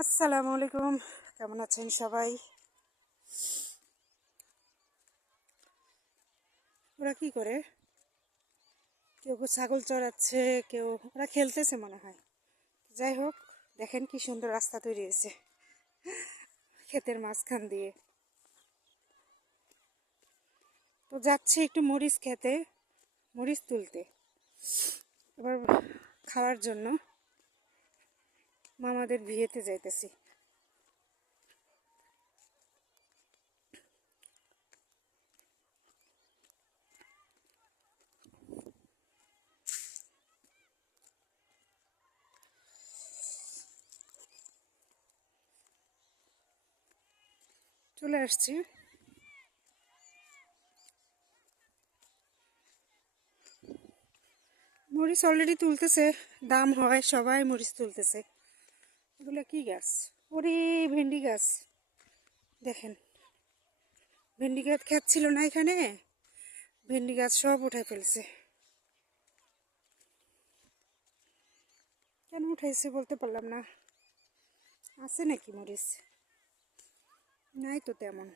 আসসালামু আলাইকুম। কেমন আছেন সবাই? ওরা কি করে? কেউ কেউ ছাগল চড়াচ্ছে, কেউ, ওরা খেলতেছে মনে হয়। যাই হোক, দেখেন কি সুন্দর রাস্তা তৈরি হয়েছে। ক্ষেতের মাঝখান দিয়ে। তো যাচ্ছি একটু মরিচ খেতে, মরিচ তুলতে। এবার খাওয়ার জন্য। মামাদের বিয়েতে যাইতেছি। চলে আসছি। মরিচ অলরেডি তুলতেছে দাম হয় সবাই মরিচ তুলতেছে। এগুলো কি গাছ? ওরে, ভেন্ডি গাছ। দেখেন, ভেন্ডি গাছ খেত ছিল না এখানে? ভেন্ডি গাছ সব উঠে ফেলছে। কেন উঠাইছে বলতে পারলাম না। আছে নাকি মরিচ? নাই তো তেমন।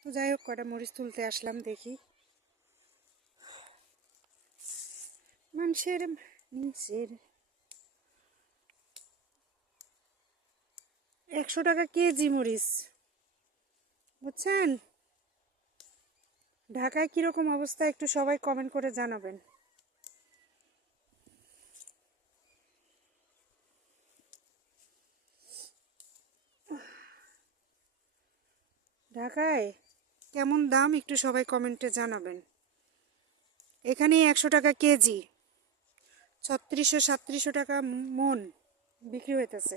তো যাই হোক, কটা মরিচ তুলতে আসলাম, দেখি। মানুষের মানুষের একশো টাকা কেজি মরিচ। বুঝছেন? ঢাকায় কীরকম অবস্থা একটু সবাই কমেন্ট করে জানাবেন। ঢাকায় কেমন দাম একটু সবাই কমেন্টে জানাবেন। এখানে একশো টাকা কেজি। ছত্রিশশো সাতত্রিশশো টাকা মন বিক্রি হইতেছে।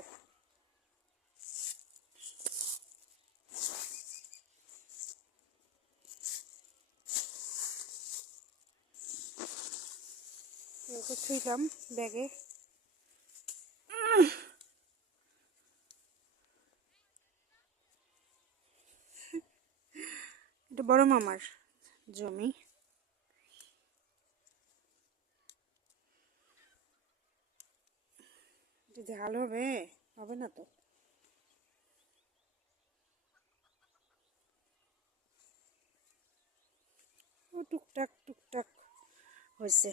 ওকে থুইলাম ব্যাগে। এটা বড় মামার জমি। ঝাল হবে হবে না তো? টুকটাক টুকটাক হয়েছে।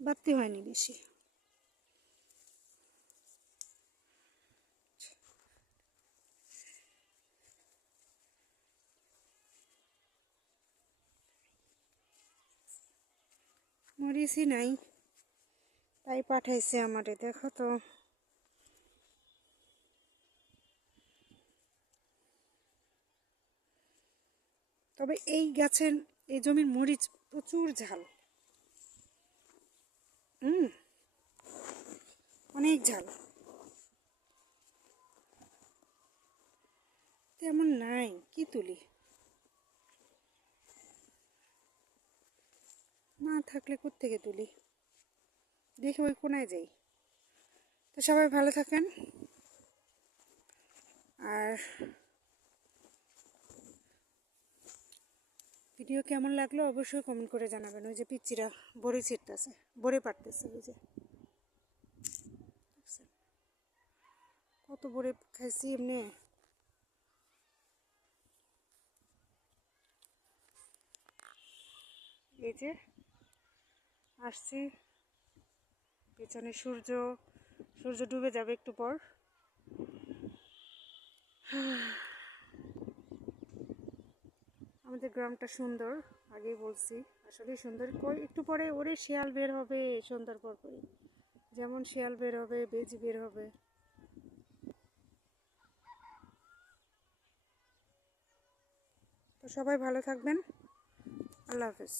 বাড়তি হয়নি বেশি। মরিচই নাই, তাই পাঠাইছে আমারে, দেখো তো। তবে এই গাছের, এই জমির মরিচ প্রচুর ঝাল। হুম অনেক ঝাল। তেমন নাই, কি তুলি? না থাকলে থেকে তুলি? দেখে ওই কোনায় যাই। তো সবাই ভালো থাকেন। আর ভিডিও কেমন লাগল অবশ্যই কমেন্ট করে জানাবেন। ওই যে পিচ্চিরা বড়ি ছিটতেছে বড়ে পারতেছে ওই যে। কত বড়ে খাইছি এমনি। এই যে আসছি, পেছনে সূর্য সূর্য ডুবে যাবে একটু পর। আমাদের গ্রামটা সুন্দর, আগেই বলছি। আসলে সুন্দর একটু পরে ওরে শিয়াল বের হবে সন্ধ্যার পর করে যেমন শিয়াল বের হবে, বেজ বের হবে। তো সবাই ভালো থাকবেন। আল্লাহ হাফেজ।